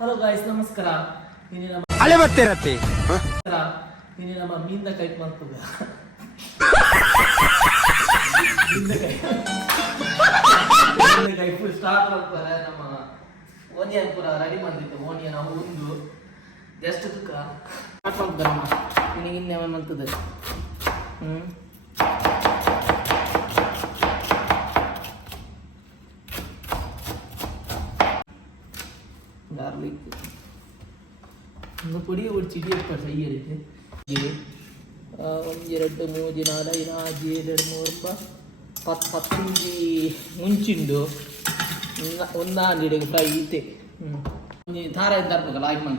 Hello guys, ನಮಸ್ಕಾರ. ಹಳೆ ಬರ್ತಿರತ್ತೆ ಇನ್ನು ನಮ್ಮ ಮೀನಿನ ಕೈ ಮಾಡ್ತದ ಕೈ ಫುಲ್ ಸ್ಟಾರ್ಟ್ ಮಾಡ್ತಾರೆ. ನಮ್ಮ ಓನಿಯನ್ ಪೂರ ರೆಡಿ ಮಾಡಿದ್ದು. ಓನಿಯನ್ ನಾವು ಒಂದು ಜಸ್ಟ್ ತುಕ್ಕ ಸ್ಟಾರ್ಟ್ ಮಾಡ್ತಾರೆ. ನಿನಗೆ ಇನ್ನೇವನ್ ಅಂತದೆ. ಗಾರ್ಲಿಕ್ ಒಂದು ಪುಡಿ ಚಿಡಿ ಇರ್ತಾರೆ ಸೈಯರಿಗೆ. ಒಂದು ಎರಡು ಮೂರು ನಾಲ್ಕು ಐದು ಎರಡು ಮೂರು ಪತ್ತೊಂದು ಮುಂಚಿಂಡು ಒಂದಾಂಡಿಗೆ ಫ್ರೈ ಇತ್ತೆ. ತಾರಾಯಿ ತರ್ಬೇಕಲ್ಲ, ಆಯ್ತು మన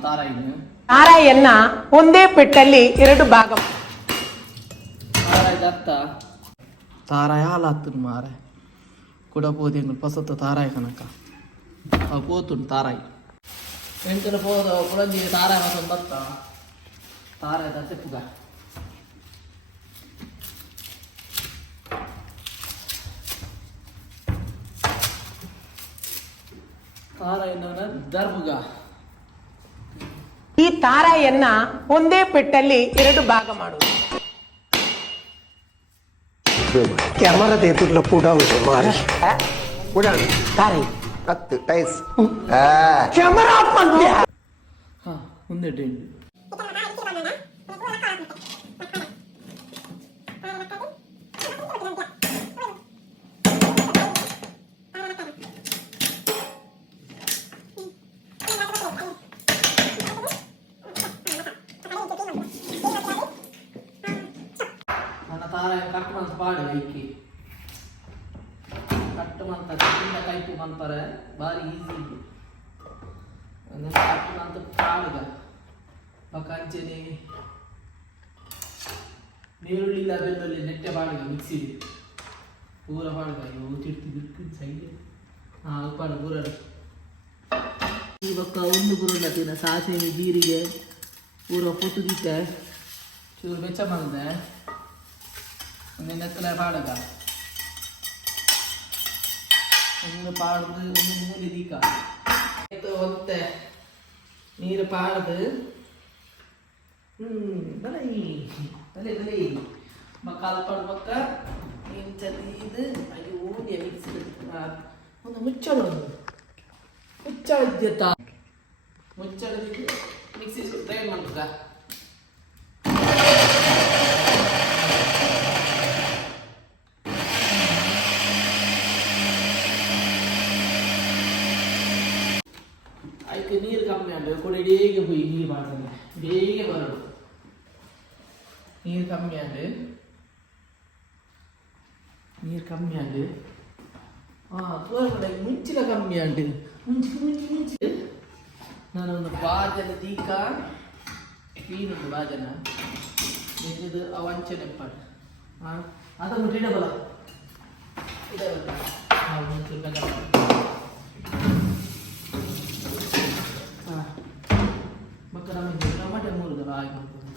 ತಾರಾಯನ್ನ ಒಂದೇ ಪೆಟ್ಟಲ್ಲಿ ಎರಡು ಭಾಗ. ತಾರಾಯಿ ದತ್ತ ತಾರಾಯಿ ಹಾಲಾಗ್ತದೆ ಮಾರ ಕೊಡಬಹುದು ಪಸತ್ತ ತಾರಾಯಿ ಕನಕ ಅವು ಪೋತುಂಡು ತಾರಾಯಿ ಎಂಟು ಹೋದ ಕುಳಂಜಿ ತಾರಾಯಿ ಮಾತ್ರ ಬತ್ತ ತಾರಾಯಿ ತೆಪ್ಪುಗ ತಾರಾಯಿನವನ ದರ್ಬುಗ. ಈ ತಾರಾಯನ್ನ ಒಂದೇ ಪೆಟ್ಟಲ್ಲಿ ಎರಡು ಭಾಗ ಮಾಡುವುದು. ಕ್ಯಾಮರಾ ದೇತುಡ್ಲ ಕೂಡ ತಾರಾಯಿ ಕತ್ತು ಟೈಸ್ ಕ್ಯಾಮರಾ ಪಂದ್ಯ ಹಾ ಮುಂದೆ ಟೆಂಡು ತಾರಾಯಿ ಕಟ್ ಮಂತ್ ಪಾಡು ಐಕಿ ಕಟ್ ಮಂತಾರೆ ಕೈಪು ಮಂತಾರೆ ಭಾರಿ ಈಸಿ ಇದು. ಕಟ್ ಮಂತ ಪಾಡುಗ ಪಕ್ಕಂಚನೆ ನೀರುಳ್ಳಿಲ್ಲ ಬೆಳ್ಳುಳ್ಳಿ ನೆಟ್ಟೆ ಪಾಡುಗ ಮಿಕ್ಸಿ ಪೂರ ಪಾಡುಗ ಇವು ತಿರ್ತಿ ಬಿಟ್ಟು ಸೈಡ್ ಪಾಡು ಪೂರ ಈ ಪಕ್ಕ ಒಂದು ಪೂರ ಸಾಸಿವೆ ಜೀರಿಗೆ ಪೂರ ಪೊತ್ತು ದಿಟ್ಟೆ ಚೂರು ಬೆಚ್ಚ ಮಾಡಿದೆ ನೆತ್ತಲ ಪಾಡುಗ ಒಂದು ಪಾಡ್ದು ಒಂದು ಮೂಲಿ ದೀಕ ಒತ್ತೆ ನೀರು ಪಾಡ್ದು ಬಲೈ ಬಲೆ ಬಲೆ ಮಕ್ಕಾಲು ಪಾಡು ಪಕ್ಕ ನೀರು ಚಲೀದು ಹಾಗೆ ಊಡಿ ಮಿಕ್ಸಿ ಒಂದು ಮುಚ್ಚಳ ಇದ್ಯತ್ತ ಮುಚ್ಚಳ ಮಿಕ್ಸಿ ಗ್ರೈಂಡ್ ಮಾಡ್ಬೇಕ. ಅದಕ್ಕೆ ನೀರು ಕಮ್ಮಿ ಆಗ ಕೊಡಿ ಹೇಗೆ ಹೋಗಿ ನೀರು ಮಾಡ್ತಾನೆ ಬೇಗ ಬರೋದು. ನೀರು ಕಮ್ಮಿ ಆಗ ತೋರ್ಬೇಡ ಮುಂಚಿನ ಕಮ್ಮಿ ಆಂಟಿ ಮುಂಚೆ ನಾನೊಂದು ಬಾಜನ ದೀಕ ಕ್ಲೀನುಂಟು ಬಾಜನ ಇದು ಅವಂಚನೆ ಪಾಠ ಅದನ್ನು ಇಡಬಲ್ಲ ಮಕ್ಕ ನಮಗೆ ಟೊಮೆಟೊ ಮೂರುದಲ್ಲ ಆಗಿ ಮಾಡ್ತದೆ.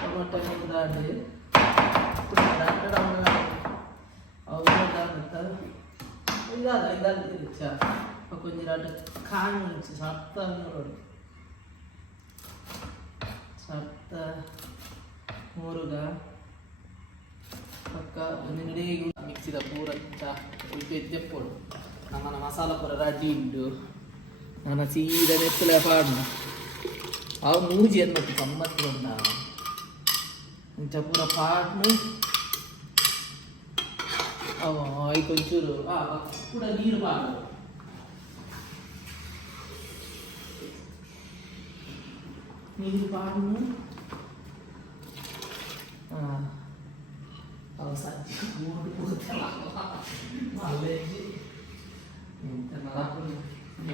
ಟೊಮೆಟೊ ಮೂರುದಾಡಿ కొంచెం కాని సప్త ಮೂರುಗ ಪಕ್ಕ ಒಂದಿನಡೇ ಮಿಕ್ಸಿದ ಪೂರ ಎದ್ದೆಪ್ಪೋಡು ನನ್ನ ಮಸಾಲ ಪೂರ ರೆಡಿ ಉಂಟು. ನನ್ನ ಸೀದ ನೆತ್ತಲ ಪಾಡು ಅವು ಮೂಜಿ ಅನ್ನೋದು ಗಮ್ಮತ್ತು ಬಂದ ಇಂಚ ಪೂರ ಪಾಡ್ನು ಅವ ಐದು ಒಂಚೂರು ಕೂಡ ನೀರು ಪಾಡು ನೀರು ಪಾಡ್ನು ಅವು ಸಜ್ಜಿ ಮೂರು ಕೂತಲ್ಲ ಮಲ್ಲೆಜ್ಜಿ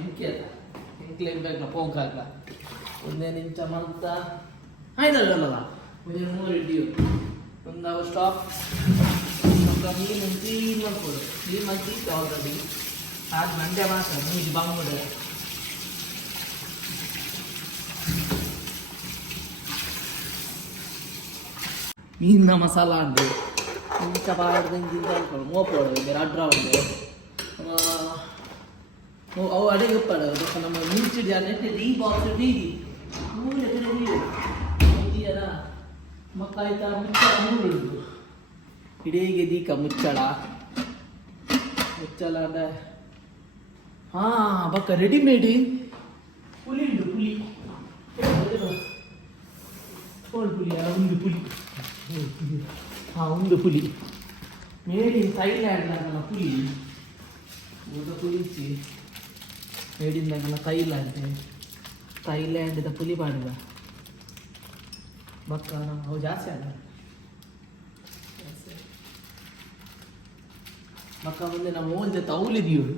ಎಂಕೆ ಅಲ್ಲ ಎಂಕ್ಲೇಬೇಕಾ ಪೋಂಕಾಗ್ಲ ಒಂದೇ ನಿಂಚ ಮಂತ ಆಯ್ತಲ್ಲ ಒಂದೇ ಮೂರು ಇಡ್ಡಿಯು ಒಂದು ಅವ ಸ್ಟಾಪ್ ನೀರು ಕ್ಲೀನ್ ಮಾಡ್ಕೊಡು. ಕ್ಲೀನ್ ಮಾಡಿ ಆಲ್ರೆಡಿ ಆದ ಮಂಡ್ಯ ಮಾತ್ರ ನೀರು ಬಂಗ್ಬಿಡ ಮೀನಿನ ಮಸಾಲ ಅಂಡು ಇಂಚ ಪಾಡ್ದು ಇಂಚಿಂಚ ಅನ್ಕೊಳ್ಳು ಮೋಪೋಡು ರಡ್ರ ಉಂಡೆ ಅವು ಅಡಿಗೆ ಉಪ್ಪಾಡು ಅದಕ್ಕೆ ನಮ್ಮ ಮಿಂಚಿಡಿ ನೆಟ್ಟೆ ಈ ಬಾಕ್ಸ್ ಇಡಿ ಮೂಲೆ ಕಡೆ ಇದೆಯಲ್ಲ ಮಕ್ಕಳಾಯ್ತಾ ಮುಚ್ಚಳ ಮೂರು ಉಂಟು ಇಡೀಗೆ ದೀಕ ಮುಚ್ಚಳ ಅಂದ್ರೆ ಬಕ್ಕ ರೆಡಿಮೇಡ್ ಪುಲಿ ಉಂಟು ಪುಲಿ ಪುಲಿ ಒಂದು ಪುಲಿ ಒಂದು ಪುಲಿ ಮೇಡ್ ಇನ್ ಥೈಲ್ಯಾಂಡ್ ನನ್ನ ಪುಲಿ ಪುಲಿಸಿ ಮೇಡ್ ಇನ್ ನನ್ನ ಥೈಲ್ಯಾಂಡ್ ಪುಲಿ ಮಾಡಿದ ಬಕ್ಕ ಅವು ಜಾಸ್ತಿ ಅಲ್ಲ ಮಕ್ಕ ಮುಂದೆ ನಮ್ಮ ಓಲ್ದೆ ತೌಲಿದೀವು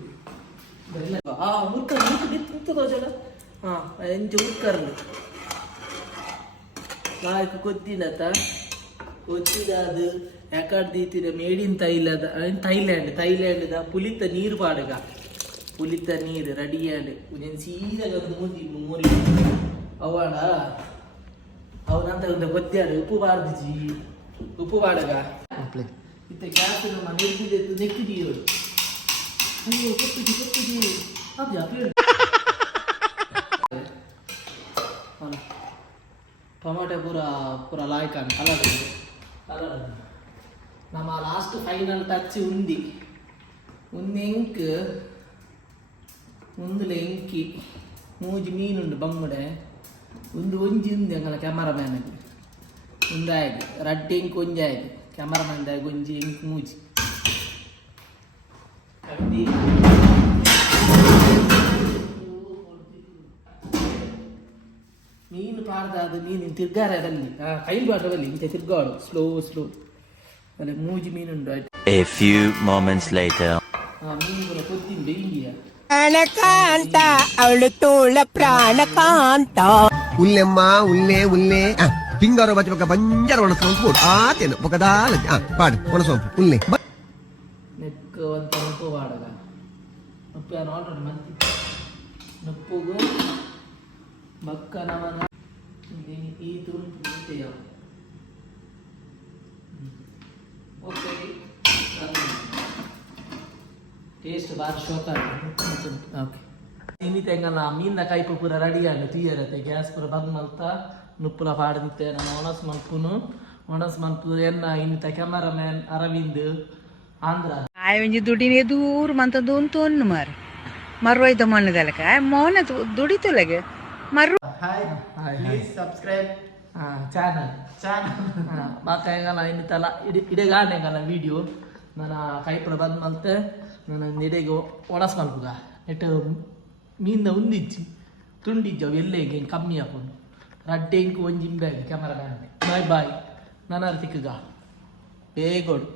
ಉರ್ತದ ಎಂಚ ಉತ್ಕರ್ಲು ನಾಲ್ಕು ಕೊದ್ದಿನತ ಕೊದ್ದಿದಾದು ಯಾಕಡ್ ದೀತಿನ ಮೇಡ್ ಇನ್ ಥೈಲ್ಯಾಂಡ್ ಪುಲಿತ ನೀರು ಪಾಡುಗ ಪುಲಿತ ನೀರು ರೆಡಿಯಾಡು ಉಜನ್ ಸೀದಾಗ ಮೂದಿ ಮೂರಿ ಅವಣ ಅವನಂತ ಒಂದು ಗೊತ್ತಾಡು ಉಪ್ಪು ಪಾಡುಗ ಇತ್ತ ಗ್ಯಾಸ್ ನಮ್ಮ ನೆಟ್ಟಿದೆ ನೆಕ್ಕಿದೀರು ಅಯ್ಯೋ ಕೊಟ್ಟಿದಿ ಟೊಮಾಟೊ ಪೂರ ಲಾಯ್ಕಾನ್ ಕಲರ್ ನಮ್ಮ ಲಾಸ್ಟ್ ಫೈನಲ್ ಟಚ್ ಉಂದಿ ಎಂಕ್ ಒಂದುಲೆ ಎಂಕಿ ಮೂಜಿ ಮೀನುಂಡು ಬಮ್ಮುಡೆ ಒಂಜಿ ಉಂದಿ ಅಂಗಲ ಕ್ಯಾಮರಾಮ್ಯಾನ್ಗೆ ಉಂದಾಗಿ ರಡ್ಡೆ ಎಂಕ್ ಒಂಜಾಗಿ ಕ್ಯಾಮರಾಮ್ಯಾನ್ದಾಗಿ ಒಂಜಿ ಎಂಕ್ ಮೂಜಿ ಮೀನು ಪಾಡ್ದಾದ ಮೀನು ತಿರ್ಗಾರಲ್ಲಿ ಕೈಲಿ ಬಾಟದಲ್ಲಿ ಇಂಚೆ ತಿರ್ಗಾಡು ಸ್ಲೋ ಅದೇ ಮೂಜಿ ಮೀನುಂಡು A few moments later. ಮೀನು ಕೂಡ ಕೊದ್ದಿನ ಬೇಯಿಯ ಪ್ರಾಣಕಾಂತ ಅವಳು ತೋಳ ಪ್ರಾಣಕಾಂತ ಉಲ್ಲೆಮ್ಮ ಉಲ್ಲೆ ಪಿಂಗಾರೋ ಬಚ್ಚ ಪಕ್ಕ ಬಂಜಾರ ಒಣಸೋಂಪು ಪೋಡು ಆತೇನು ಪಕ್ಕದಾಲ ಪಾಡು ಒಣಸೋಂಪು ಉಲ್ಲೆ ನೆಕ್ಕು ಅಂತ ನೊಪ್ಪು ಪಾಡಗ ನೊಪ್ಪು ಯಾರು ಆಲ್ರೆಡಿ ಮಂತಿ ನೊಪ್ಪುಗು ಬಕ್ಕ ನವನ ಈ ತುರುಂಪು ಓಕೆ ಟೇಸ್ಟ್ ಬಾರಿ ಶೋಕ ಓಕೆ ಇನ್ನಿತ ಹೆಂಗಲ್ಲ ಮೀನಿನ ಕೈಪು ಪೂರ ರೆಡಿ ಆಗಿ ತೀಯರತ್ತೆ ಗ್ಯಾಸ್ ಪೂರ ಬಂದ್ ಮಲ್ತ ನುಪ್ಪುಲ ಪಾಡ್ದಿತ್ತೆ ನಾನು ಒಣಸ್ ಮಲ್ಪು ಎನ್ನ ಇನ್ನಿತ ಕ್ಯಾಮರಾಮ್ಯಾನ್ ಅರವಿಂದ್ ಆಂಧ್ರ ಆಯ್ ದುಡಿನೇ ದೂರ ಮಂತ ದೂನ್ ತೊನ್ನು ಮರ್ವೈದ ಮಣ್ಣದಲಕ ಮೌನ ದುಡಿತೊಲಗೆ ಮರ್ರು ಪ್ಲೀಸ್ ಸಬ್ಸ್ಕ್ರೈಬ್ ಚಾನಲ್ ಮಾಕ ಹೆಂಗಲ್ಲ ಇನ್ನಿತಲ್ಲ ಇಡೆಗಾನೆ ಹೆಂಗಲ್ಲ ವಿಡಿಯೋ ನಾನು ಕೈಪುರ ಬಂದ್ ಮಲ್ತೆ ನಾನು ನೆಡೆಗೆ ಒಣಸ್ ಮಲ್ಪುಗ ನೆಟ್ಟು ಮೀನ ಉಂದಿಚ್ಚಿ ತುಂಡಿಜ್ಜವು ಎಲ್ಲೇಗೆ ಕಮ್ಮಿ ಹಾಕೊಂಡು ರಡ್ಡೆ ಇಂಕು ಒಂಜಿ ಇಂಬಾಗಿ ಕ್ಯಾಮರಾ ಬಾಯ್ ನಾನು ಅರ್ತಿಕ್ಗ ಬೇಗೋಡು